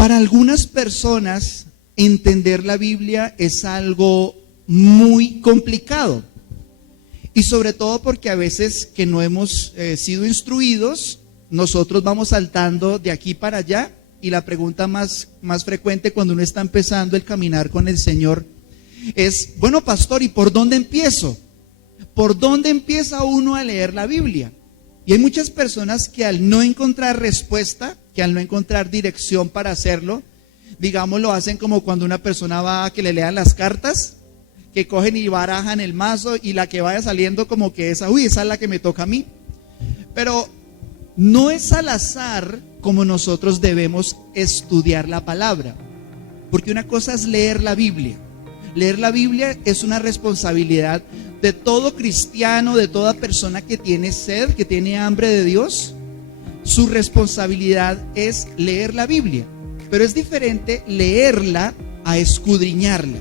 Para algunas personas, entender la Biblia es algo muy complicado. Y sobre todo porque a veces que no hemos sido instruidos, nosotros vamos saltando de aquí para allá. Y la pregunta más frecuente cuando uno está empezando el caminar con el Señor es: bueno, pastor, ¿y por dónde empiezo? ¿Por dónde empieza uno a leer la Biblia? Y hay muchas personas que al no encontrar respuesta, que al no encontrar dirección para hacerlo, digamos, lo hacen como cuando una persona va a que le lean las cartas, que cogen y barajan el mazo y la que vaya saliendo como que esa es la que me toca a mí. Pero no es al azar como nosotros debemos estudiar la palabra, porque una cosa es leer la Biblia. Leer la Biblia es una responsabilidad de todo cristiano, de toda persona que tiene sed, que tiene hambre de Dios. Su responsabilidad es leer la Biblia, pero es diferente leerla a escudriñarla.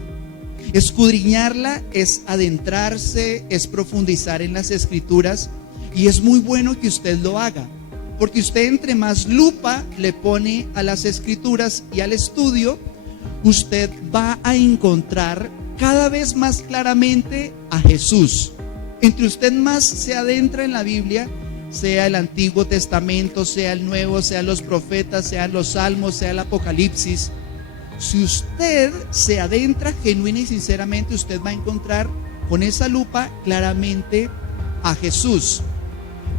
Escudriñarla es adentrarse, es profundizar en las Escrituras, y es muy bueno que usted lo haga, porque usted entre más lupa le pone a las Escrituras y al estudio, usted va a encontrar cada vez más claramente a Jesús. Entre usted más se adentra en la Biblia, sea el Antiguo Testamento, sea el Nuevo, sea los profetas, sean los Salmos, sea el Apocalipsis, si usted se adentra genuina y sinceramente, usted va a encontrar con esa lupa claramente a Jesús.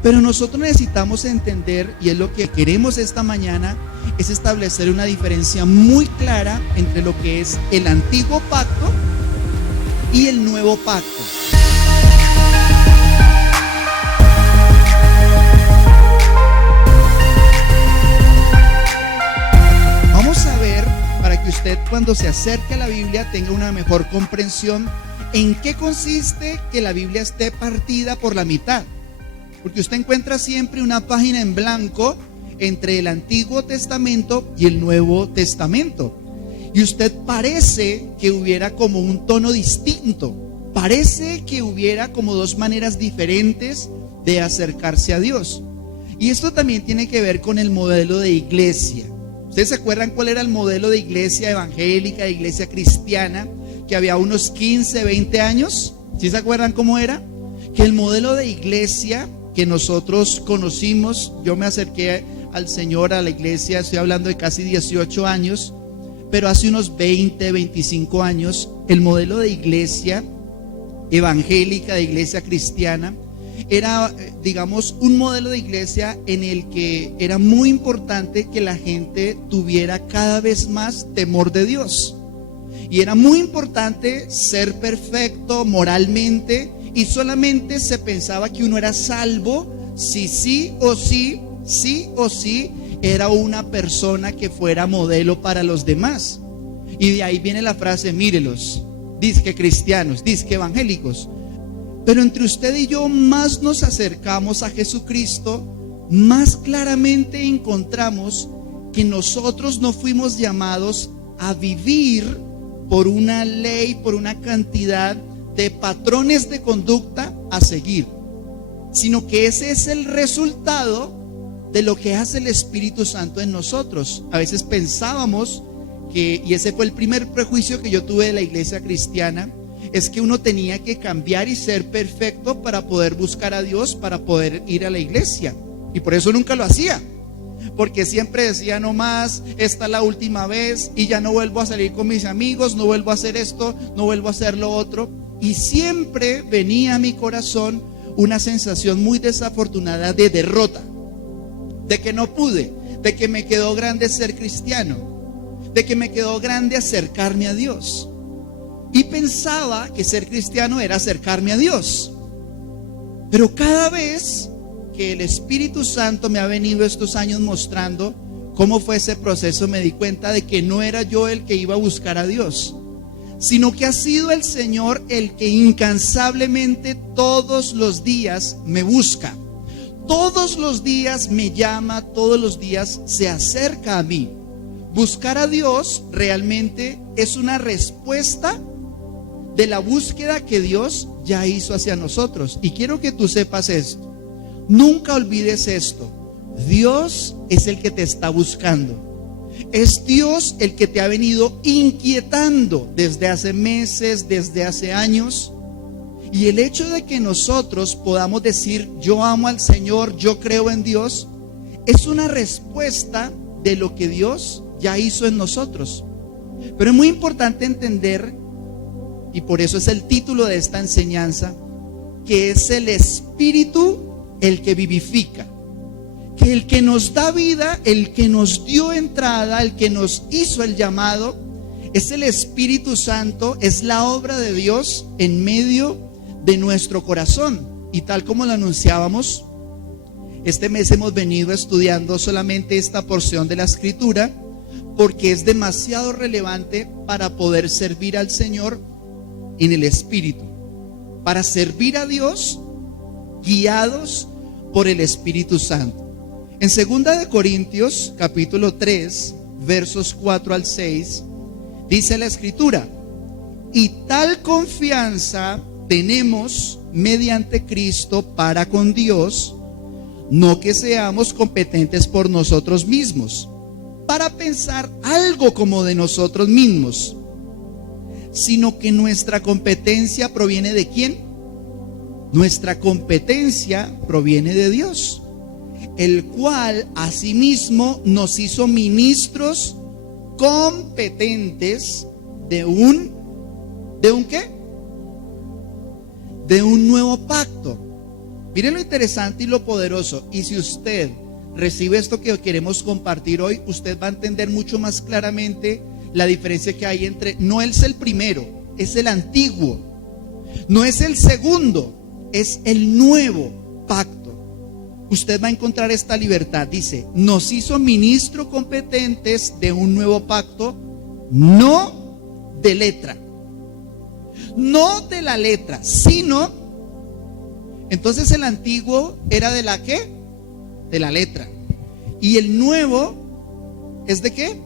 Pero nosotros necesitamos entender, y es lo que queremos esta mañana, es establecer una diferencia muy clara entre lo que es el Antiguo Pacto y el Nuevo Pacto. Vamos a ver, para que usted cuando se acerque a la Biblia tenga una mejor comprensión, en qué consiste que la Biblia esté partida por la mitad. Porque usted encuentra siempre una página en blanco entre el Antiguo Testamento y el Nuevo Testamento. Y usted parece que hubiera como un tono distinto. Parece que hubiera como dos maneras diferentes de acercarse a Dios. Y esto también tiene que ver con el modelo de iglesia. ¿Ustedes se acuerdan cuál era el modelo de iglesia evangélica, de iglesia cristiana, que había unos 15, 20 años? ¿Sí se acuerdan cómo era? Que el modelo de iglesia que nosotros conocimos, yo me acerqué al Señor, a la iglesia, estoy hablando de casi 18 años, pero hace unos 20, 25 años, el modelo de iglesia evangélica, de iglesia cristiana, era, digamos, un modelo de iglesia en el que era muy importante que la gente tuviera cada vez más temor de Dios. Y era muy importante ser perfecto moralmente, y solamente se pensaba que uno era salvo si sí o sí era una persona que fuera modelo para los demás. Y de ahí viene la frase: mírelos, dizque cristianos, dizque evangélicos. Pero entre usted y yo más nos acercamos a Jesucristo, más claramente encontramos que nosotros no fuimos llamados a vivir por una ley, por una cantidad de patrones de conducta a seguir, sino que ese es el resultado de lo que hace el Espíritu Santo en nosotros. A veces pensábamos que, y ese fue el primer prejuicio que yo tuve de la iglesia cristiana, es que uno tenía que cambiar y ser perfecto para poder buscar a Dios, para poder ir a la iglesia. Y por eso nunca lo hacía, porque siempre decía: no más, esta es la última vez, y ya no vuelvo a salir con mis amigos, no vuelvo a hacer esto, no vuelvo a hacer lo otro. Y siempre venía a mi corazón una sensación muy desafortunada de derrota, de que no pude, de que me quedó grande ser cristiano, de que me quedó grande acercarme a Dios. Y pensaba que ser cristiano era acercarme a Dios. Pero cada vez que el Espíritu Santo me ha venido estos años mostrando cómo fue ese proceso, me di cuenta de que no era yo el que iba a buscar a Dios, sino que ha sido el Señor el que incansablemente todos los días me busca, todos los días me llama, todos los días se acerca a mí. Buscar a Dios realmente es una respuesta de la búsqueda que Dios ya hizo hacia nosotros. Y quiero que tú sepas esto, nunca olvides esto: Dios es el que te está buscando. Es Dios el que te ha venido inquietando desde hace meses, desde hace años. Y el hecho de que nosotros podamos decir, yo amo al Señor, yo creo en Dios, es una respuesta de lo que Dios ya hizo en nosotros. Pero es muy importante entender, y por eso es el título de esta enseñanza, que es el Espíritu el que vivifica. Que el que nos da vida, el que nos dio entrada, el que nos hizo el llamado, es el Espíritu Santo, es la obra de Dios en medio de nuestro corazón. Y tal como lo anunciábamos, este mes hemos venido estudiando solamente esta porción de la Escritura, porque es demasiado relevante para poder servir al Señor en el Espíritu, para servir a Dios guiados por el Espíritu Santo. En 2 de Corintios capítulo 3 versos 4 al 6 dice la Escritura: y tal confianza tenemos mediante Cristo para con Dios, no que seamos competentes por nosotros mismos, para pensar algo como de nosotros mismos, sino que nuestra competencia proviene ¿de quién? Nuestra competencia proviene de Dios, el cual asimismo nos hizo ministros competentes de un ¿qué? De un nuevo pacto. Miren lo interesante y lo poderoso. Y si usted recibe esto que queremos compartir hoy, usted va a entender mucho más claramente la diferencia que hay entre, no es el primero, es el antiguo, no es el segundo, es el nuevo pacto. Usted va a encontrar esta libertad. Dice, nos hizo ministros competentes de un nuevo pacto, no de letra, no de la letra, sino, entonces el antiguo era de la ¿qué? De la letra. Y el nuevo es ¿de qué?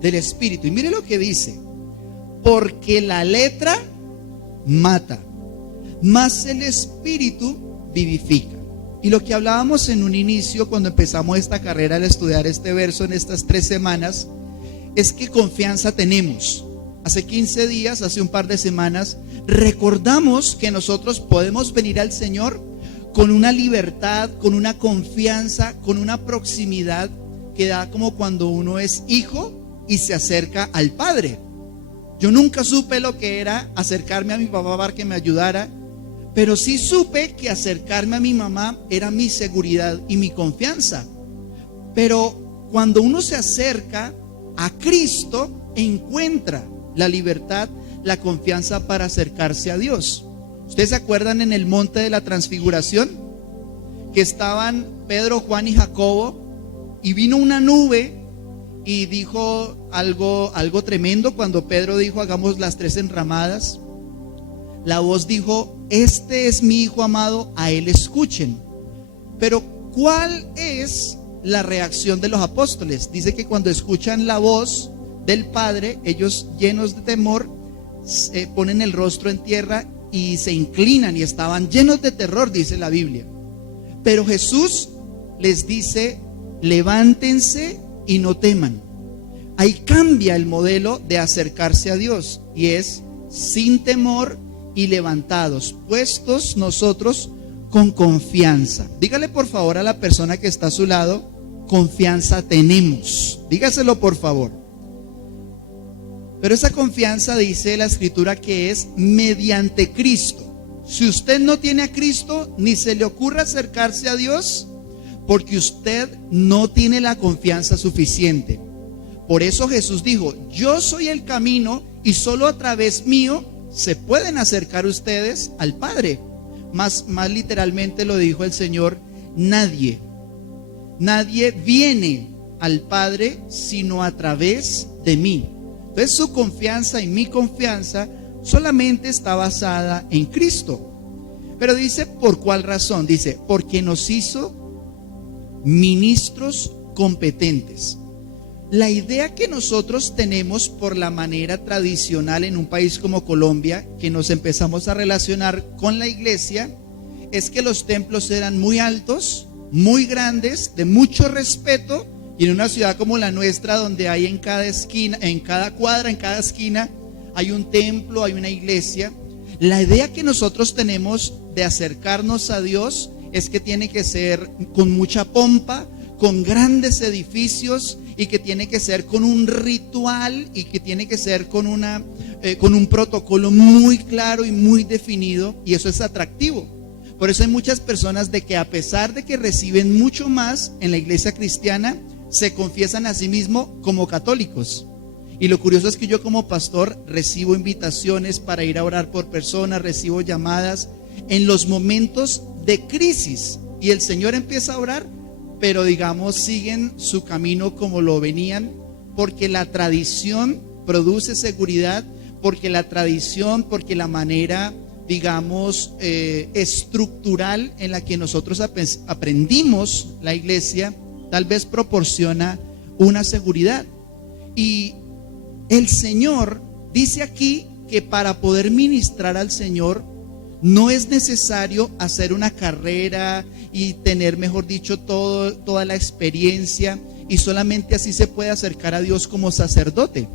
Del Espíritu. Y mire lo que dice: porque la letra mata, mas el Espíritu vivifica. Y lo que hablábamos en un inicio, cuando empezamos esta carrera al estudiar este verso en estas 3 semanas, es que confianza tenemos. Hace 15 días, hace un par de semanas, recordamos que nosotros podemos venir al Señor con una libertad, con una confianza, con una proximidad que da como cuando uno es hijo y se acerca al Padre. Yo nunca supe lo que era acercarme a mi papá para que me ayudara, pero sí supe que acercarme a mi mamá era mi seguridad y mi confianza. Pero cuando uno se acerca a Cristo, encuentra la libertad, la confianza para acercarse a Dios. ¿Ustedes se acuerdan en el monte de la transfiguración? Que estaban Pedro, Juan y Jacobo, y vino una nube y dijo algo tremendo. Cuando Pedro dijo, hagamos las 3 enramadas, la voz dijo, este es mi hijo amado, a él escuchen. Pero ¿cuál es la reacción de los apóstoles? Dice que cuando escuchan la voz del Padre, ellos llenos de temor ponen el rostro en tierra y se inclinan, y estaban llenos de terror, dice la Biblia. Pero Jesús les dice, levántense y no teman. Ahí cambia el modelo de acercarse a Dios, y es sin temor y levantados, puestos nosotros con confianza. Dígale por favor a la persona que está a su lado, confianza tenemos. Dígaselo por favor. Pero esa confianza, dice la Escritura, que es mediante Cristo. Si usted no tiene a Cristo, ni se le ocurra acercarse a Dios, porque usted no tiene la confianza suficiente. Por eso Jesús dijo, yo soy el camino, y solo a través mío se pueden acercar ustedes al Padre. Más literalmente lo dijo el Señor, nadie viene al Padre sino a través de mí. Entonces su confianza y mi confianza solamente está basada en Cristo. Pero dice, ¿por cuál razón? Dice, porque nos hizo ministros competentes. La idea que nosotros tenemos por la manera tradicional en un país como Colombia, que nos empezamos a relacionar con la iglesia, es que los templos eran muy altos, muy grandes, de mucho respeto, Y en una ciudad como la nuestra, donde hay en cada esquina, en cada cuadra, en cada esquina, hay un templo, hay una iglesia, la idea que nosotros tenemos de acercarnos a Dios es que tiene que ser con mucha pompa, con grandes edificios, y que tiene que ser con un ritual, y que tiene que ser con un protocolo muy claro y muy definido, y eso es atractivo. Por eso hay muchas personas de que, a pesar de que reciben mucho más en la iglesia cristiana, se confiesan a sí mismos como católicos. Y lo curioso es que yo, como pastor, recibo invitaciones para ir a orar por personas, recibo llamadas en los momentos de crisis, y el Señor empieza a orar, pero digamos siguen su camino como lo venían, porque la tradición produce seguridad, porque la manera, digamos, estructural en la que nosotros aprendimos la iglesia, tal vez proporciona una seguridad. Y el Señor dice aquí que para poder ministrar al Señor no es necesario hacer una carrera y tener, mejor dicho, toda la experiencia, y solamente así se puede acercar a Dios como sacerdote.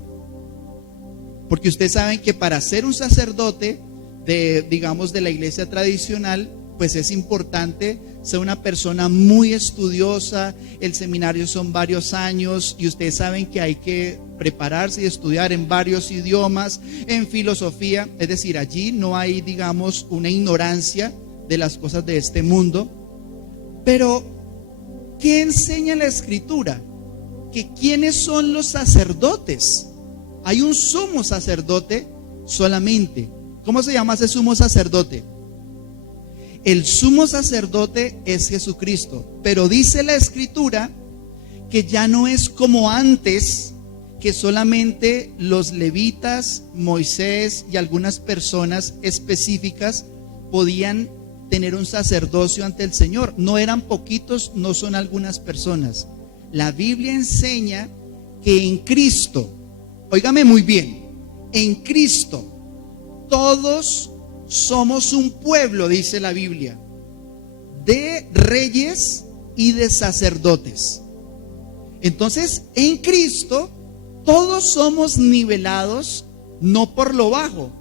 Porque ustedes saben que para ser un sacerdote de la iglesia tradicional, pues es importante ser una persona muy estudiosa. El seminario son varios años, y ustedes saben que hay que prepararse y estudiar en varios idiomas, en filosofía. Es decir, allí no hay, digamos, una ignorancia de las cosas de este mundo. Pero ¿qué enseña la Escritura? Que ¿quiénes son los sacerdotes? Hay un sumo sacerdote solamente. ¿Cómo se llama ese sumo sacerdote? El sumo sacerdote es Jesucristo. Pero dice la Escritura que ya no es como antes, que solamente los levitas, Moisés y algunas personas específicas podían tener un sacerdocio ante el Señor. No eran poquitos, no son algunas personas. La Biblia enseña que en Cristo, óigame muy bien, en Cristo todos somos un pueblo, dice la Biblia, de reyes y de sacerdotes. Entonces, en Cristo todos somos nivelados, no por lo bajo,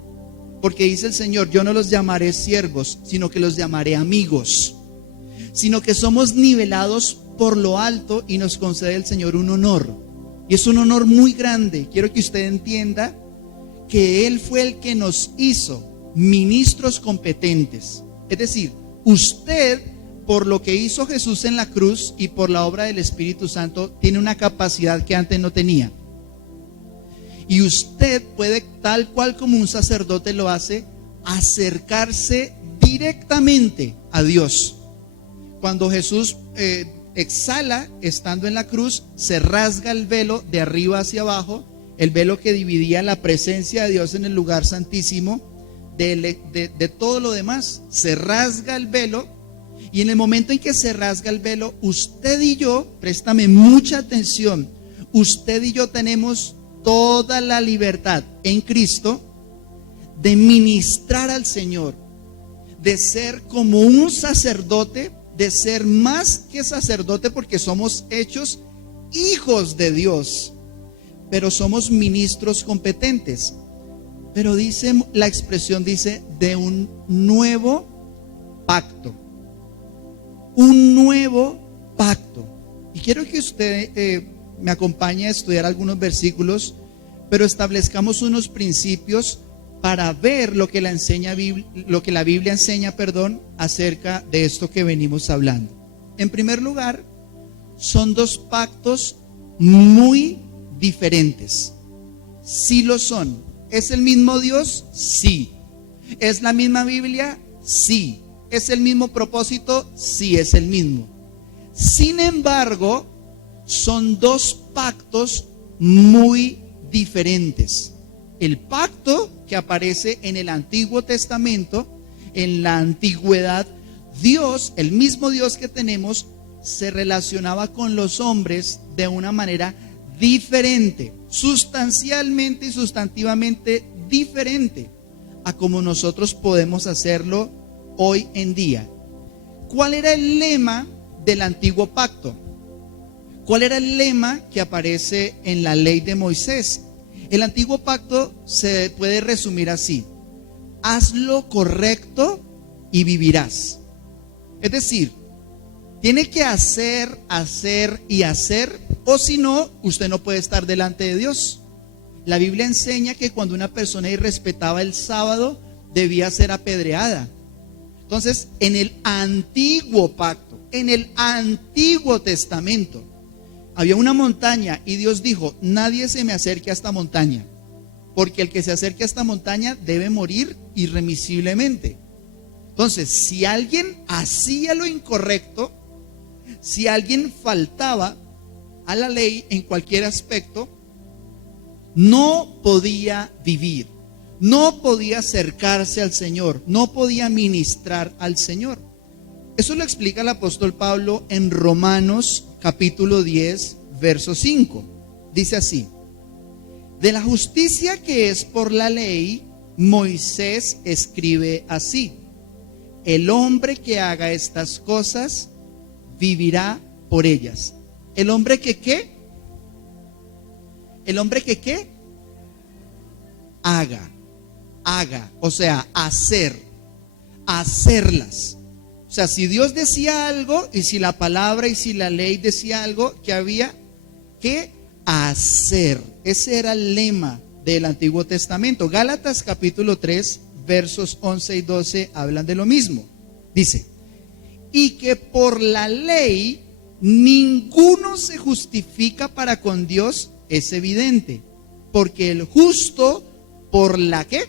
porque dice el Señor: yo no los llamaré siervos, sino que los llamaré amigos. Sino que somos nivelados por lo alto, y nos concede el Señor un honor. Y es un honor muy grande. Quiero que usted entienda que Él fue el que nos hizo ministros competentes. Es decir, usted, por lo que hizo Jesús en la cruz y por la obra del Espíritu Santo, tiene una capacidad que antes no tenía. Y usted puede, tal cual como un sacerdote lo hace, acercarse directamente a Dios. Cuando Jesús exhala, estando en la cruz, se rasga el velo de arriba hacia abajo, el velo que dividía la presencia de Dios en el lugar santísimo de todo lo demás. Se rasga el velo, y en el momento en que se rasga el velo, usted y yo, préstame mucha atención, usted y yo tenemos toda la libertad en Cristo de ministrar al Señor, de ser como un sacerdote, de ser más que sacerdote, porque somos hechos hijos de Dios, pero somos ministros competentes. Pero dice la expresión, dice, de un nuevo pacto. Un nuevo pacto. Y quiero que usted me acompañe a estudiar algunos versículos, pero establezcamos unos principios para ver lo que la Biblia enseña, acerca de esto que venimos hablando. En primer lugar, son dos pactos muy diferentes. Sí lo son. ¿Es el mismo Dios? Sí. ¿Es la misma Biblia? Sí. ¿Es el mismo propósito? Sí, es el mismo. Sin embargo, son dos pactos muy diferentes. El pacto que aparece en el Antiguo Testamento, en la antigüedad, Dios, el mismo Dios que tenemos, se relacionaba con los hombres de una manera diferente, sustancialmente y sustantivamente diferente a como nosotros podemos hacerlo hoy en día. ¿Cuál era el lema del antiguo pacto? ¿Cuál era el lema que aparece en la ley de Moisés? El antiguo pacto se puede resumir así: haz lo correcto y vivirás. Es decir, tiene que hacer, o si no, usted no puede estar delante de Dios. La Biblia enseña que cuando una persona irrespetaba el sábado, debía ser apedreada. Entonces, en el antiguo pacto, en el Antiguo Testamento, había una montaña y Dios dijo: nadie se me acerque a esta montaña, porque el que se acerque a esta montaña debe morir irremisiblemente. Entonces, si alguien hacía lo incorrecto, si alguien faltaba a la ley en cualquier aspecto, no podía vivir, no podía acercarse al Señor, no podía ministrar al Señor. Eso lo explica el apóstol Pablo en Romanos capítulo 10, verso 5. Dice así: de la justicia que es por la ley, Moisés escribe así: el hombre que haga estas cosas vivirá por ellas. ¿El hombre que qué? ¿El hombre que qué? Haga, o sea, hacerlas. O sea, si Dios decía algo, y si la palabra y si la ley decía algo, que había que hacer. Ese era el lema del Antiguo Testamento. Gálatas capítulo 3, versos 11 y 12 hablan de lo mismo. Dice: y que por la ley ninguno se justifica para con Dios, es evidente, porque el justo por la ¿qué?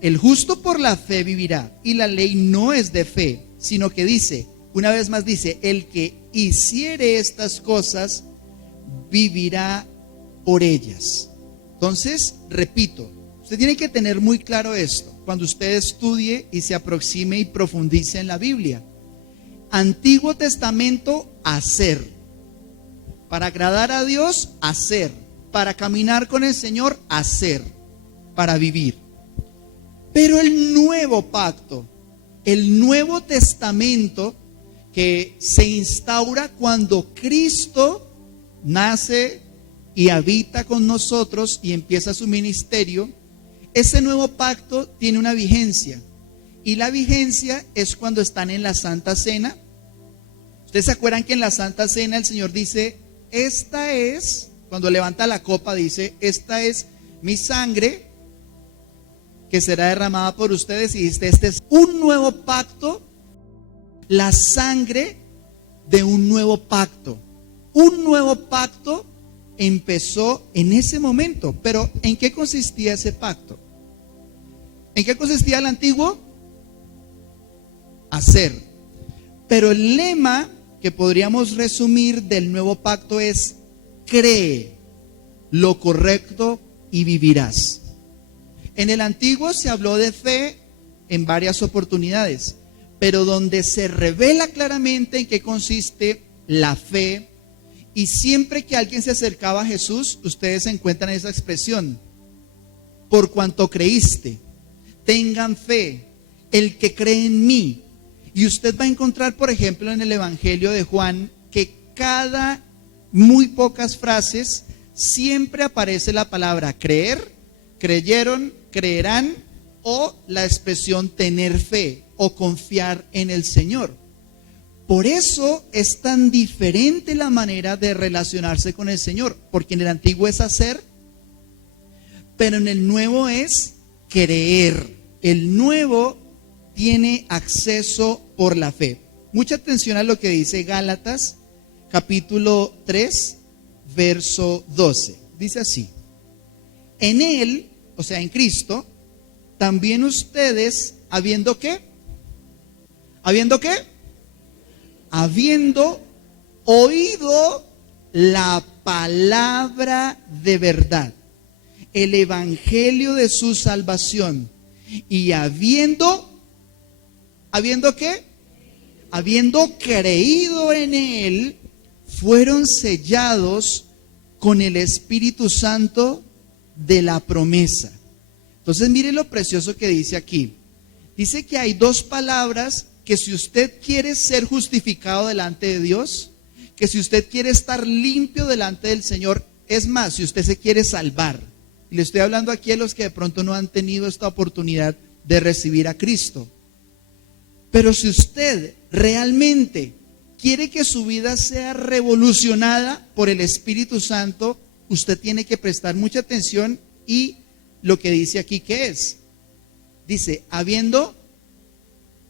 El justo por la fe vivirá. Y la ley no es de fe, sino que dice, una vez más dice: el que hiciere estas cosas vivirá por ellas. Entonces, repito, usted tiene que tener muy claro esto cuando usted estudie y se aproxime y profundice en la Biblia. Antiguo Testamento, hacer. Para agradar a Dios, hacer. Para caminar con el Señor, hacer. Para vivir. Pero el nuevo pacto, el Nuevo Testamento, que se instaura cuando Cristo nace y habita con nosotros y empieza su ministerio, ese nuevo pacto tiene una vigencia. Y la vigencia es cuando están en la Santa Cena. ¿Ustedes se acuerdan que en la Santa Cena el Señor dice: esta es, cuando levanta la copa dice: esta es mi sangre que será derramada por ustedes? Y dice: este es un nuevo pacto, la sangre de un nuevo pacto. Un nuevo pacto empezó en ese momento. Pero ¿en qué consistía ese pacto? ¿En qué consistía el antiguo? Hacer. Pero el lema que podríamos resumir del nuevo pacto es: cree lo correcto y vivirás. En el antiguo se habló de fe en varias oportunidades, pero donde se revela claramente en qué consiste la fe, y siempre que alguien se acercaba a Jesús, ustedes encuentran esa expresión: por cuanto creíste, tengan fe, el que cree en mí. Y usted va a encontrar, por ejemplo, en el Evangelio de Juan, que cada muy pocas frases siempre aparece la palabra creer, creyeron, creerán, o la expresión tener fe o confiar en el Señor. Por eso es tan diferente la manera de relacionarse con el Señor, porque en el antiguo es hacer, pero en el nuevo es creer. El nuevo tiene acceso por la fe. Mucha atención a lo que dice Gálatas capítulo 3, verso 12. Dice así: en Él, o sea en Cristo, también ustedes, ¿habiendo qué? ¿Habiendo qué? Habiendo oído la palabra de verdad, el evangelio de su salvación, y habiendo qué? Habiendo creído en Él, fueron sellados con el Espíritu Santo de la promesa. Entonces mire lo precioso que dice aquí. Dice que hay dos palabras que si usted quiere ser justificado delante de Dios, que si usted quiere estar limpio delante del Señor, es más, si usted se quiere salvar, y le estoy hablando aquí a los que de pronto no han tenido esta oportunidad de recibir a Cristo, pero si usted realmente quiere que su vida sea revolucionada por el Espíritu Santo, usted tiene que prestar mucha atención y lo que dice aquí que es. Dice, habiendo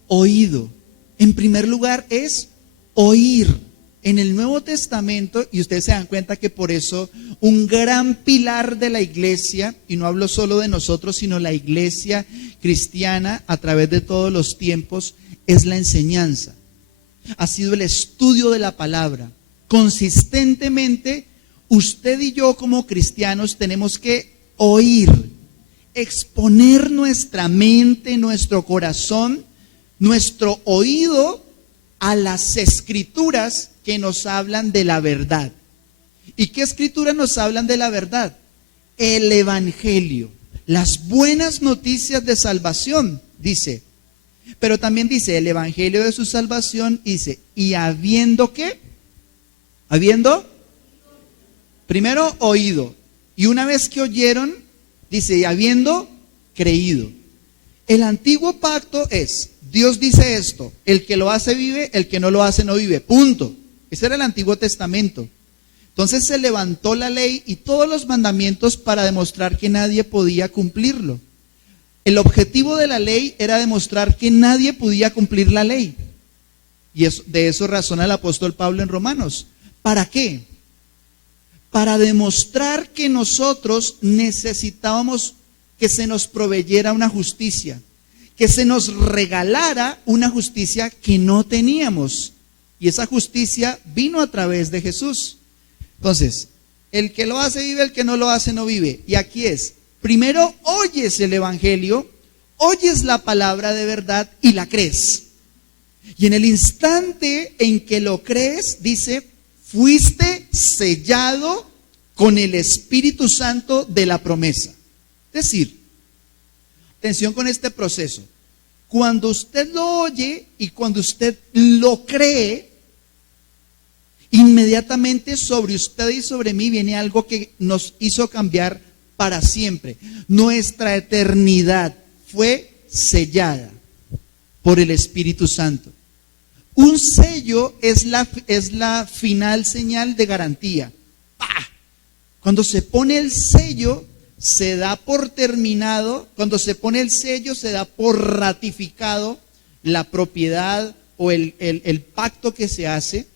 oído. En primer lugar es oír. En el Nuevo Testamento, y ustedes se dan cuenta que por eso un gran pilar de la iglesia, y no hablo solo de nosotros, sino la iglesia cristiana a través de todos los tiempos, es la enseñanza. Ha sido el estudio de la palabra. Consistentemente, usted y yo como cristianos tenemos que oír, exponer nuestra mente, nuestro corazón, nuestro oído a las escrituras que nos hablan de la verdad. ¿Y qué escrituras nos hablan de la verdad? El Evangelio, las buenas noticias de salvación, dice. Pero también dice el Evangelio de su salvación, dice, y habiendo ¿qué? Habiendo, primero oído, y una vez que oyeron, dice, y habiendo creído. El antiguo pacto es, Dios dice esto, el que lo hace vive, el que no lo hace no vive, punto. Ese era el Antiguo Testamento. Entonces se levantó la ley y todos los mandamientos para demostrar que nadie podía cumplirlo. El objetivo de la ley era demostrar que nadie podía cumplir la ley. Y de eso razona el apóstol Pablo en Romanos. ¿Para qué? Para demostrar que nosotros necesitábamos que se nos proveyera una justicia, que se nos regalara una justicia que no teníamos. Y esa justicia vino a través de Jesús. Entonces, el que lo hace vive, el que no lo hace no vive. Y aquí es, primero oyes el Evangelio, oyes la palabra de verdad y la crees. Y en el instante en que lo crees, dice, fuiste sellado con el Espíritu Santo de la promesa. Es decir, atención con este proceso. Cuando usted lo oye y cuando usted lo cree, inmediatamente sobre usted y sobre mí viene algo que nos hizo cambiar para siempre. Nuestra eternidad fue sellada por el Espíritu Santo. Un sello es la final señal de garantía. ¡Pah! Cuando se pone el sello, se da por terminado. Cuando se pone el sello, se da por ratificado la propiedad o el pacto que se hace.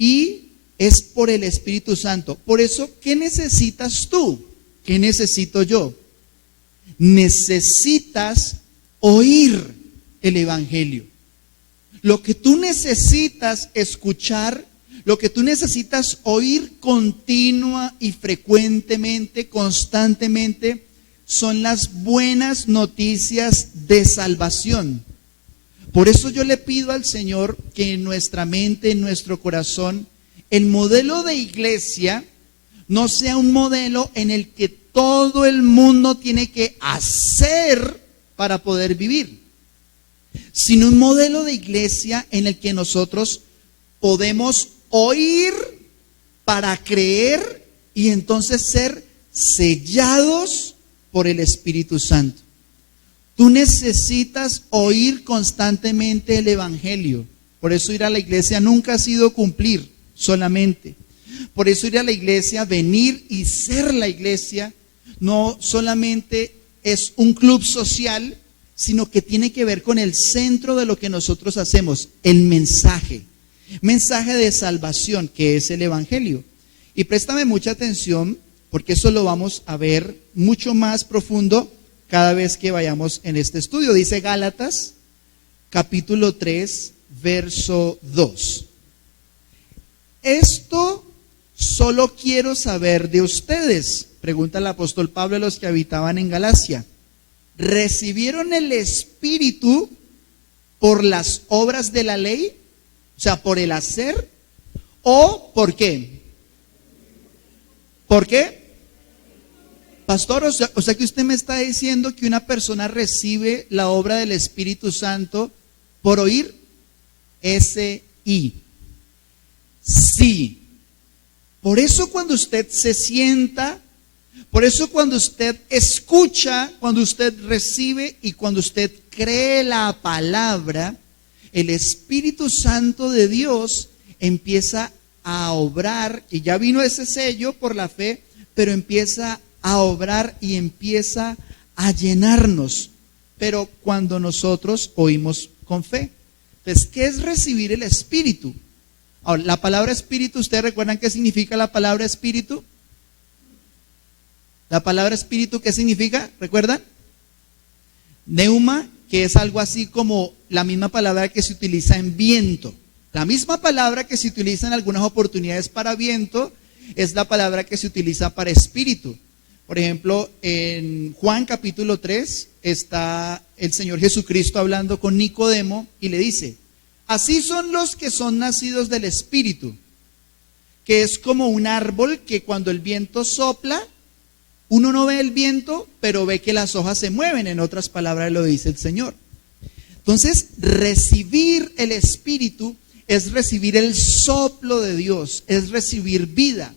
Y es por el Espíritu Santo. Por eso, ¿qué necesitas tú? ¿Qué necesito yo? Necesitas oír el Evangelio. Lo que tú necesitas escuchar, lo que tú necesitas oír continua y frecuentemente, constantemente, son las buenas noticias de salvación. Por eso yo le pido al Señor que en nuestra mente, en nuestro corazón, el modelo de iglesia no sea un modelo en el que todo el mundo tiene que hacer para poder vivir, sino un modelo de iglesia en el que nosotros podemos oír para creer y entonces ser sellados por el Espíritu Santo. Tú necesitas oír constantemente el Evangelio. Por eso ir a la iglesia nunca ha sido cumplir solamente. Por eso ir a la iglesia, venir y ser la iglesia, no solamente es un club social, sino que tiene que ver con el centro de lo que nosotros hacemos, el mensaje de salvación, que es el Evangelio. Y préstame mucha atención, porque eso lo vamos a ver mucho más profundo cada vez que vayamos en este estudio. Dice Gálatas, capítulo 3, verso 2. Esto solo quiero saber de ustedes, pregunta el apóstol Pablo a los que habitaban en Galacia. ¿Recibieron el Espíritu por las obras de la ley? O sea, por el hacer. ¿O por qué? ¿Por qué? Pastor, o sea que usted me está diciendo que una persona recibe la obra del Espíritu Santo por oír. S.I. Sí. Por eso cuando usted se sienta, por eso cuando usted escucha, cuando usted recibe y cuando usted cree la palabra, el Espíritu Santo de Dios empieza a obrar, y ya vino ese sello por la fe, pero empieza a obrar y empieza a llenarnos. Pero cuando nosotros oímos con fe. Entonces, ¿qué es recibir el Espíritu? Ahora, la palabra Espíritu, ¿ustedes recuerdan qué significa la palabra Espíritu? La palabra Espíritu, ¿qué significa? ¿Recuerdan? Neuma, que es algo así como la misma palabra que se utiliza en viento. La misma palabra que se utiliza en algunas oportunidades para viento es la palabra que se utiliza para espíritu. Por ejemplo, en Juan capítulo 3 está el Señor Jesucristo hablando con Nicodemo y le dice: así son los que son nacidos del Espíritu, que es como un árbol que cuando el viento sopla, uno no ve el viento, pero ve que las hojas se mueven. En otras palabras lo dice el Señor. Entonces, recibir el Espíritu es recibir el soplo de Dios, es recibir vida.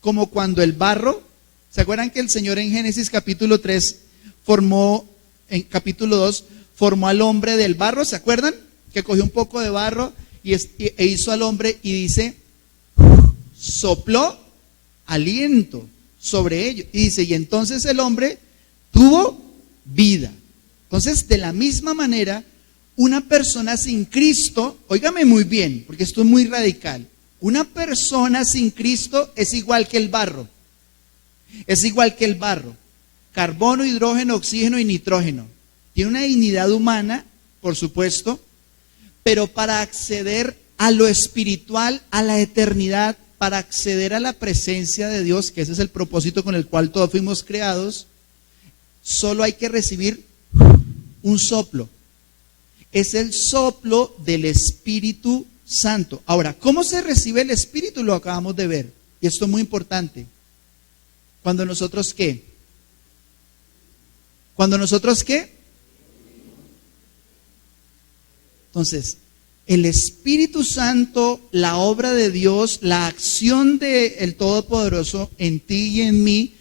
Como cuando el barro, ¿se acuerdan que el Señor en Génesis capítulo 3 en capítulo 2, formó al hombre del barro? ¿Se acuerdan? Que cogió un poco de barro e hizo al hombre y dice, sopló aliento sobre ellos. Y dice, y entonces el hombre tuvo vida. Entonces, de la misma manera, una persona sin Cristo, óigame muy bien, porque esto es muy radical. Una persona sin Cristo es igual que el barro. Es igual que el barro. Carbono, hidrógeno, oxígeno y nitrógeno. Tiene una dignidad humana, por supuesto, pero para acceder a lo espiritual, a la eternidad, para acceder a la presencia de Dios, que ese es el propósito con el cual todos fuimos creados, solo hay que recibir un soplo. Es el soplo del Espíritu Santo. Ahora, ¿cómo se recibe el Espíritu? Lo acabamos de ver. Y esto es muy importante. Cuando nosotros, ¿qué? Cuando nosotros, ¿qué? Entonces, el Espíritu Santo, la obra de Dios, la acción del Todopoderoso en ti y en mí,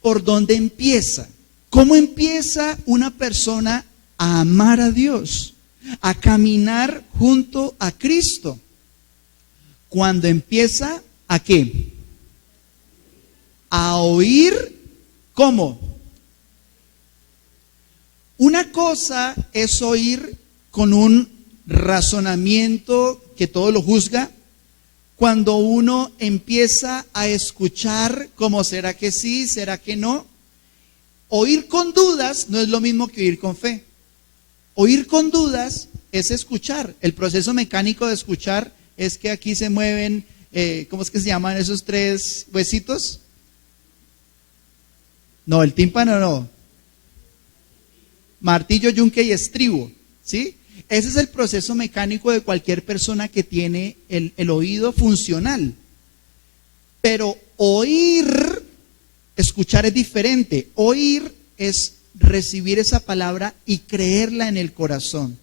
¿por dónde empieza? ¿Cómo empieza una persona a amar a Dios? A caminar junto a Cristo. Cuando empieza ¿a qué? A oír. ¿Cómo? Una cosa es oír con un razonamiento que todo lo juzga. Cuando uno empieza a escuchar como será que sí, será que no. Oír con dudas no es lo mismo que oír con fe. Oír con dudas es escuchar. El proceso mecánico de escuchar es que aquí se mueven, ¿cómo es que se llaman esos tres huesitos? No, el tímpano no. Martillo, yunque y estribo, ¿sí? Ese es el proceso mecánico de cualquier persona que tiene el oído funcional. Pero oír, escuchar es diferente. Oír es recibir esa palabra y creerla en el corazón.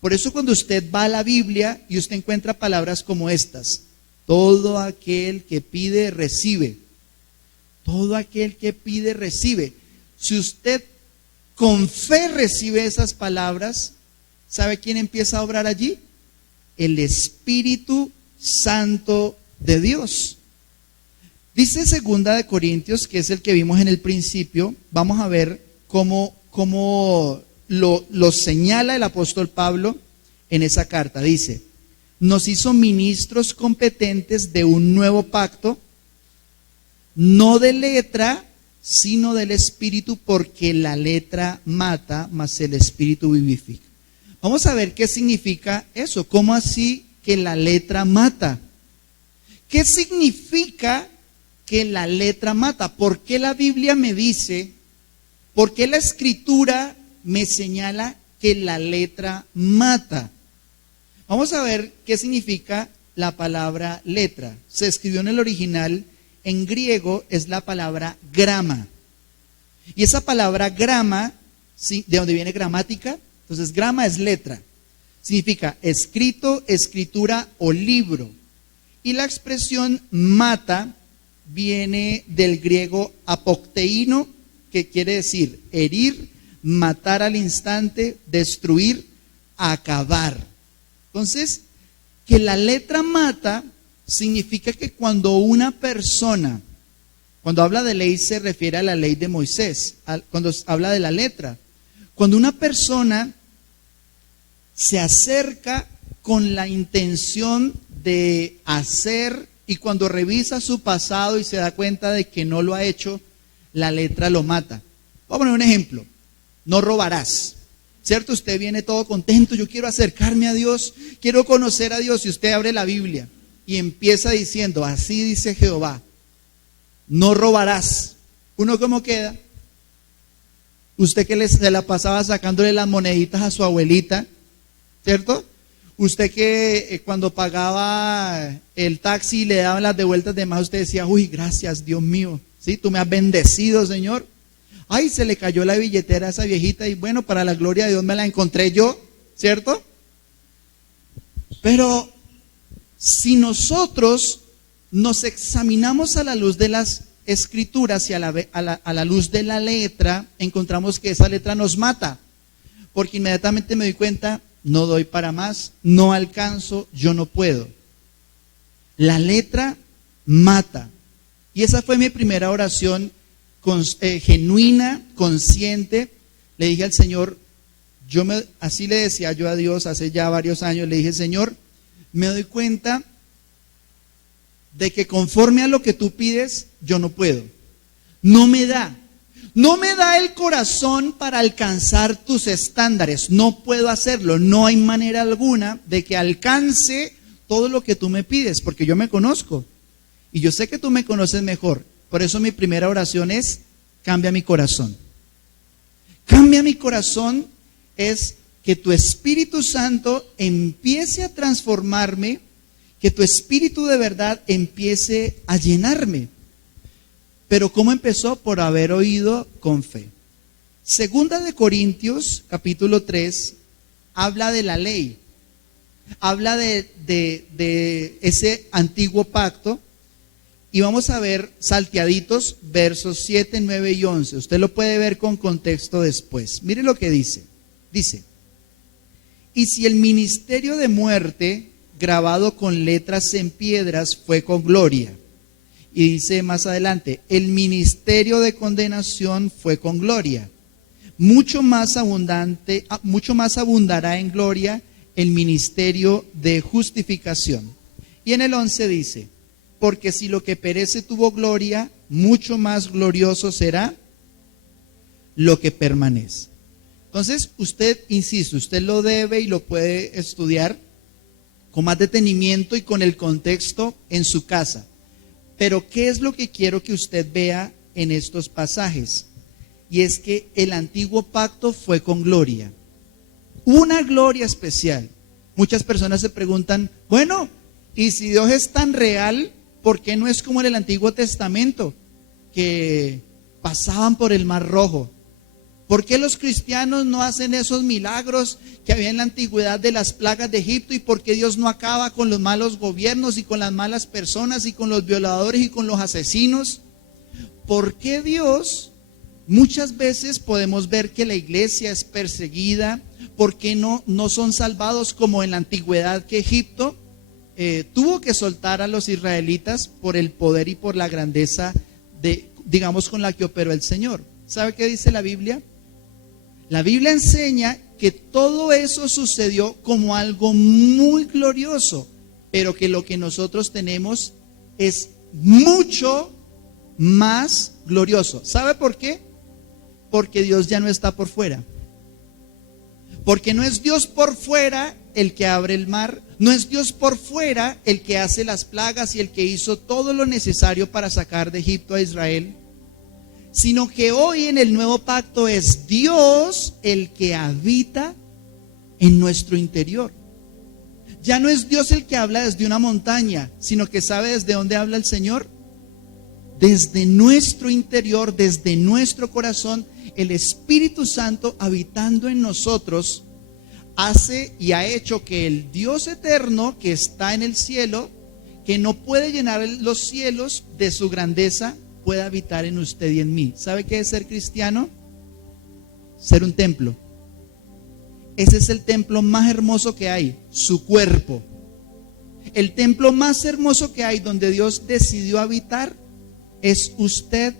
Por eso cuando usted va a la Biblia y usted encuentra palabras como estas: todo aquel que pide, recibe. Todo aquel que pide, recibe. Si usted con fe recibe esas palabras, ¿sabe quién empieza a obrar allí? El Espíritu Santo de Dios. Dice 2 de Corintios, que es el que vimos en el principio. Vamos a ver cómo lo señala el apóstol Pablo en esa carta. Dice: nos hizo ministros competentes de un nuevo pacto, no de letra, sino del Espíritu, porque la letra mata, mas el Espíritu vivifica. Vamos a ver qué significa eso. ¿Cómo así que la letra mata? ¿Qué significa que la letra mata? ¿Por qué la Biblia me dice, por qué la Escritura me señala que la letra mata? Vamos a ver qué significa la palabra letra. Se escribió en el original, en griego es la palabra grama. Y esa palabra grama, ¿sí? ¿De dónde viene gramática? Entonces, grama es letra. Significa escrito, escritura o libro. Y la expresión mata viene del griego apokteino, que quiere decir herir, matar al instante, destruir, acabar. Entonces, que la letra mata significa que cuando una persona, cuando habla de ley se refiere a la ley de Moisés, cuando habla de la letra, cuando una persona se acerca con la intención de hacer y cuando revisa su pasado y se da cuenta de que no lo ha hecho, la letra lo mata. Voy a poner un ejemplo. No robarás. ¿Cierto? Usted viene todo contento, yo quiero acercarme a Dios, quiero conocer a Dios, y usted abre la Biblia y empieza diciendo, así dice Jehová, no robarás. ¿Uno cómo queda? Usted que se la pasaba sacándole las moneditas a su abuelita, ¿cierto? Usted que cuando pagaba el taxi y le daban las devueltas de más, usted decía, uy, gracias Dios mío, ¿sí? Tú me has bendecido, Señor. Ay, se le cayó la billetera a esa viejita y bueno, para la gloria de Dios me la encontré yo, ¿cierto? Pero si nosotros nos examinamos a la luz de las escrituras y a la luz de la letra, encontramos que esa letra nos mata, porque inmediatamente me doy cuenta, no doy para más, no alcanzo, yo no puedo. La letra mata. Y esa fue mi primera oración genuina, consciente. Le dije al Señor, así le decía yo a Dios hace ya varios años, le dije, Señor, me doy cuenta de que conforme a lo que tú pides, yo no puedo. No me da el corazón para alcanzar tus estándares. No puedo hacerlo. No hay manera alguna de que alcance todo lo que tú me pides, porque yo me conozco. Y yo sé que tú me conoces mejor. Por eso mi primera oración es, cambia mi corazón. Cambia mi corazón es que tu Espíritu Santo empiece a transformarme, que tu Espíritu de verdad empiece a llenarme. Pero ¿cómo empezó? Por haber oído con fe. Segunda de Corintios, capítulo 3, habla de la ley. Habla de ese antiguo pacto. Y vamos a ver salteaditos versos 7, 9 y 11. Usted lo puede ver con contexto después. Mire lo que dice. Dice, y si el ministerio de muerte grabado con letras en piedras fue con gloria. Y dice más adelante, el ministerio de condenación fue con gloria. Mucho más abundará en gloria el ministerio de justificación. Y en el 11 dice, porque si lo que perece tuvo gloria, mucho más glorioso será lo que permanece. Entonces, usted, insisto, usted lo debe y lo puede estudiar con más detenimiento y con el contexto en su casa. Pero, ¿qué es lo que quiero que usted vea en estos pasajes? Y es que el antiguo pacto fue con gloria. Una gloria especial. Muchas personas se preguntan, bueno, ¿y si Dios es tan real, por qué no es como en el Antiguo Testamento, que pasaban por el Mar Rojo? ¿Por qué los cristianos no hacen esos milagros que había en la antigüedad de las plagas de Egipto? ¿Y por qué Dios no acaba con los malos gobiernos y con las malas personas y con los violadores y con los asesinos? ¿Por qué Dios, muchas veces podemos ver que la iglesia es perseguida? ¿Por qué no son salvados como en la antigüedad que Egipto tuvo que soltar a los israelitas por el poder y por la grandeza digamos, con la que operó el Señor? ¿Sabe qué dice la Biblia? La Biblia enseña que todo eso sucedió como algo muy glorioso, pero que lo que nosotros tenemos es mucho más glorioso. ¿Sabe por qué? Porque Dios ya no está por fuera. Porque no es Dios por fuera el que abre el mar, no es Dios por fuera el que hace las plagas y el que hizo todo lo necesario para sacar de Egipto a Israel, sino que hoy en el nuevo pacto es Dios el que habita en nuestro interior. Ya no es Dios el que habla desde una montaña, sino que ¿sabe desde dónde habla el Señor? Desde nuestro interior, desde nuestro corazón. El Espíritu Santo habitando en nosotros hace y ha hecho que el Dios eterno que está en el cielo, que no puede llenar los cielos de su grandeza, puede habitar en usted y en mí. ¿Sabe qué es ser cristiano? Ser un templo. Ese es el templo más hermoso que hay, su cuerpo. El templo más hermoso que hay, donde Dios decidió habitar, es usted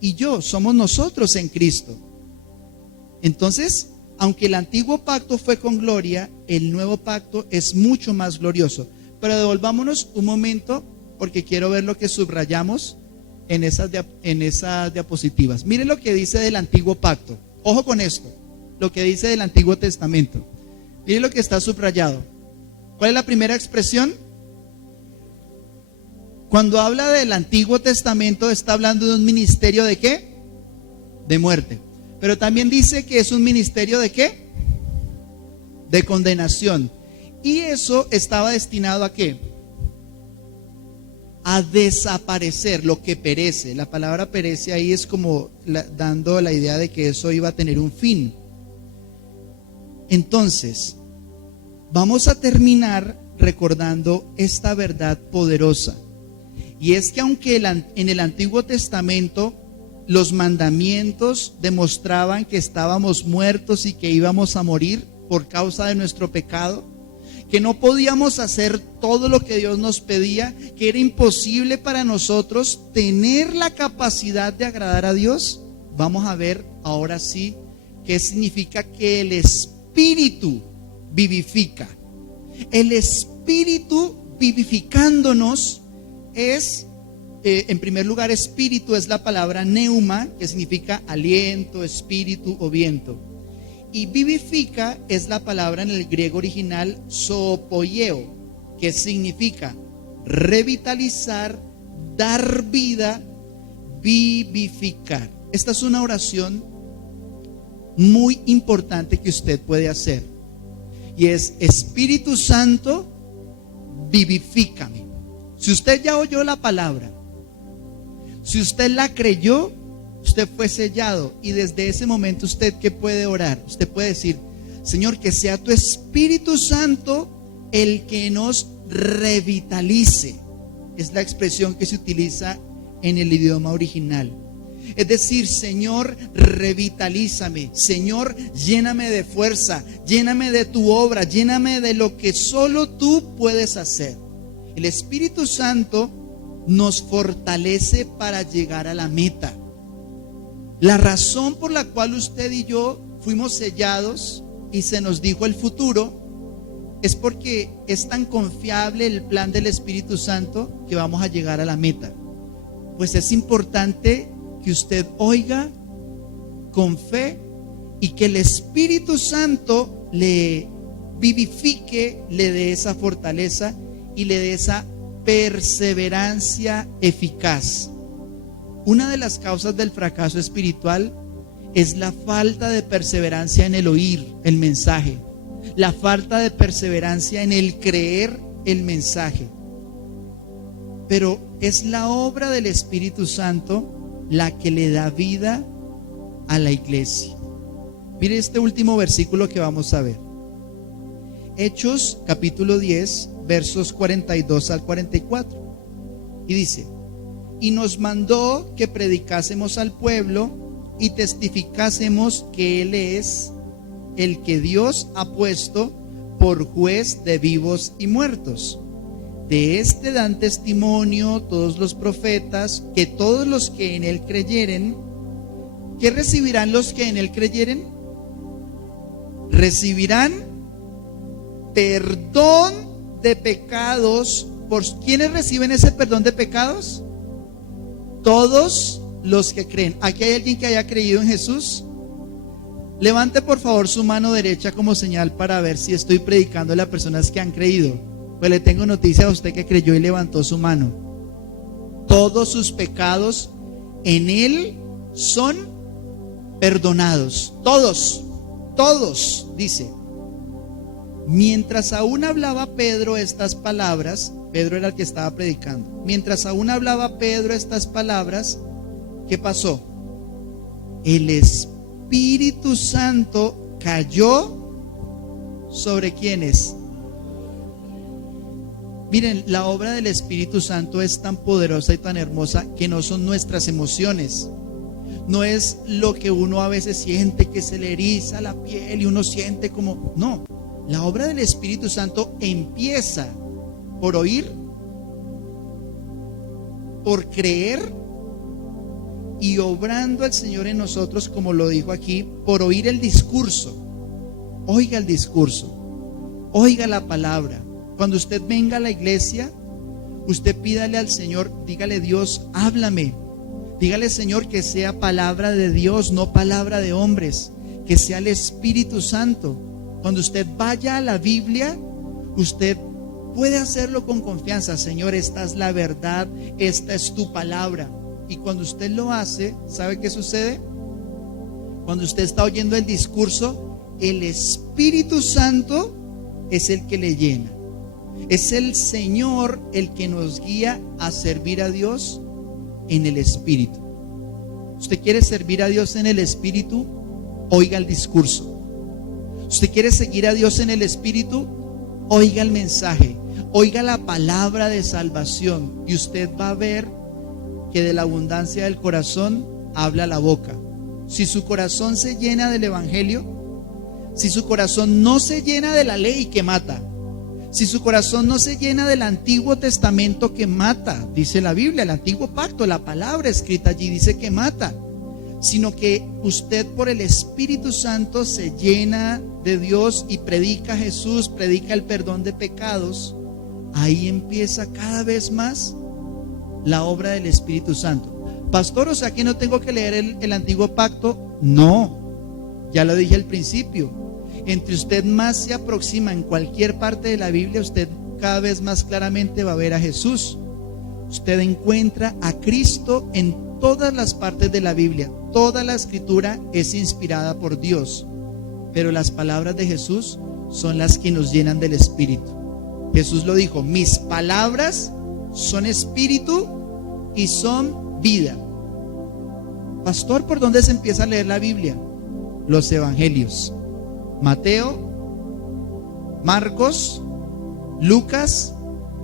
y yo, somos nosotros en Cristo. Entonces, aunque el antiguo pacto fue con gloria, el nuevo pacto es mucho más glorioso. Pero devolvámonos un momento, porque quiero ver lo que subrayamos en esas diapositivas. Miren lo que dice del antiguo pacto. Ojo con esto, lo que dice del Antiguo Testamento. Miren lo que está subrayado. ¿Cuál es la primera expresión? Cuando habla del Antiguo Testamento, está hablando de un ministerio ¿de qué? De muerte. Pero también dice que es un ministerio ¿de qué? De condenación. Y eso estaba destinado ¿a qué? A desaparecer, lo que perece. La palabra perece ahí es como dando la idea de que eso iba a tener un fin. Entonces, vamos a terminar recordando esta verdad poderosa. Y es que aunque en el Antiguo Testamento los mandamientos demostraban que estábamos muertos y que íbamos a morir por causa de nuestro pecado, que no podíamos hacer todo lo que Dios nos pedía, que era imposible para nosotros tener la capacidad de agradar a Dios, vamos a ver ahora sí qué significa que el Espíritu vivifica. El Espíritu vivificándonos es, en primer lugar, espíritu es la palabra neuma, que significa aliento, espíritu o viento. Y vivifica es la palabra en el griego original zoopoieo, que significa revitalizar, dar vida, vivificar. Esta es una oración muy importante que usted puede hacer. Y es: Espíritu Santo, vivifícame. Si usted ya oyó la palabra, si usted la creyó, usted fue sellado, y desde ese momento usted ¿qué puede orar? Usted puede decir: Señor, que sea tu Espíritu Santo el que nos revitalice. Es la expresión que se utiliza en el idioma original. Es decir, Señor, revitalízame. Señor, lléname de fuerza, lléname de tu obra, lléname de lo que solo tú puedes hacer. El Espíritu Santo nos fortalece para llegar a la meta. La razón por la cual usted y yo fuimos sellados y se nos dijo el futuro es porque es tan confiable el plan del Espíritu Santo que vamos a llegar a la meta. Pues es importante que usted oiga con fe y que el Espíritu Santo le vivifique, le dé esa fortaleza y le dé esa perseverancia eficaz. Una de las causas del fracaso espiritual es la falta de perseverancia en el oír el mensaje, la falta de perseverancia en el creer el mensaje. Pero es la obra del Espíritu Santo la que le da vida a la iglesia. Mire este último versículo que vamos a ver. Hechos capítulo 10, versos 42 al 44. Y dice: y nos mandó que predicásemos al pueblo y testificásemos que Él es el que Dios ha puesto por juez de vivos y muertos. De este dan testimonio todos los profetas, que todos los que en Él creyeren. ¿Qué recibirán los que en Él creyeren? Recibirán perdón de pecados. ¿Por quiénes reciben ese perdón de pecados? Todos los que creen. ¿Aquí hay alguien que haya creído en Jesús? Levante por favor su mano derecha como señal para ver si estoy predicando a las personas que han creído. Pues le tengo noticia a usted que creyó y levantó su mano. Todos sus pecados en Él son perdonados. Todos, dice. Mientras aún hablaba Pedro estas palabras, Pedro era el que estaba predicando. Mientras aún hablaba Pedro estas palabras, ¿qué pasó? El Espíritu Santo cayó sobre ¿quiénes? Miren, la obra del Espíritu Santo es tan poderosa y tan hermosa que no son nuestras emociones. No es lo que uno a veces siente, que se le eriza la piel y uno siente como... No, la obra del Espíritu Santo empieza por oír, por creer y obrando al Señor en nosotros, como lo dijo aquí, por oír el discurso. Oiga el discurso, oiga la palabra. Cuando usted venga a la iglesia, usted pídale al Señor, dígale: Dios, háblame. Dígale, Señor, que sea palabra de Dios, no palabra de hombres, que sea el Espíritu Santo. Cuando usted vaya a la Biblia, usted puede hacerlo con confianza. Señor, esta es la verdad, esta es tu palabra. Y cuando usted lo hace, ¿sabe qué sucede? Cuando usted está oyendo el discurso, el Espíritu Santo es el que le llena. Es el Señor el que nos guía a servir a Dios en el Espíritu. ¿Usted quiere servir a Dios en el Espíritu? Oiga el discurso. ¿Usted quiere seguir a Dios en el Espíritu? Oiga el mensaje, oiga la palabra de salvación, y usted va a ver que de la abundancia del corazón habla la boca. Si su corazón se llena del Evangelio, si su corazón no se llena de la ley que mata, si su corazón no se llena del Antiguo Testamento que mata, dice la Biblia, el Antiguo Pacto, la palabra escrita allí dice que mata, sino que usted por el Espíritu Santo se llena de Dios y predica a Jesús, predica el perdón de pecados, ahí empieza cada vez más la obra del Espíritu Santo. Pastor, o sea que no tengo que leer el Antiguo Pacto. No, ya lo dije al principio. Entre usted más se aproxima en cualquier parte de la Biblia, usted cada vez más claramente va a ver a Jesús. Usted encuentra a Cristo en todas las partes de la Biblia. Toda la escritura es inspirada por Dios, pero las palabras de Jesús son las que nos llenan del Espíritu. Jesús lo dijo: mis palabras son espíritu y son vida. Pastor, ¿por dónde se empieza a leer la Biblia? Los evangelios: Mateo, Marcos, Lucas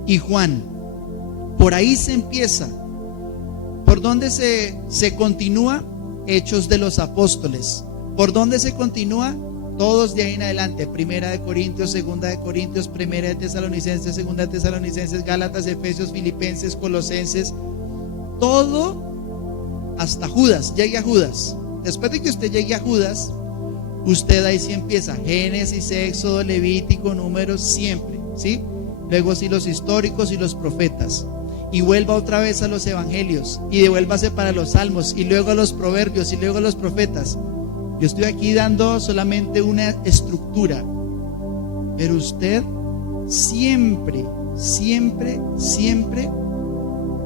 y Juan. Por ahí se empieza. ¿Por dónde se continúa? Hechos de los Apóstoles. ¿Por dónde se continúa? Todos de ahí en adelante: Primera de Corintios, Segunda de Corintios, Primera de Tesalonicenses, Segunda de Tesalonicenses, Gálatas, Efesios, Filipenses, Colosenses. Todo hasta Judas. Llegue a Judas. Después de que usted llegue a Judas, usted ahí sí empieza: Génesis, Éxodo, Levítico, Números, siempre, ¿sí? Luego sí los históricos y los profetas. Y vuelva otra vez a los evangelios, y devuélvase para los salmos, y luego a los proverbios, y luego a los profetas. Yo estoy aquí dando solamente una estructura, pero usted siempre, siempre, siempre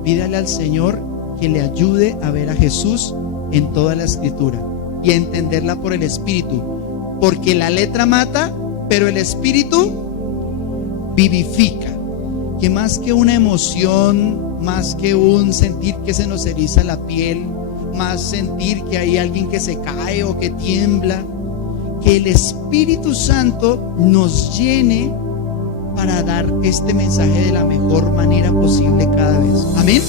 pídale al Señor que le ayude a ver a Jesús en toda la escritura y a entenderla por el Espíritu, porque la letra mata, pero el Espíritu vivifica. Que más que una emoción, más que un sentir que se nos eriza la piel, más sentir que hay alguien que se cae o que tiembla, que el Espíritu Santo nos llene para dar este mensaje de la mejor manera posible cada vez. Amén.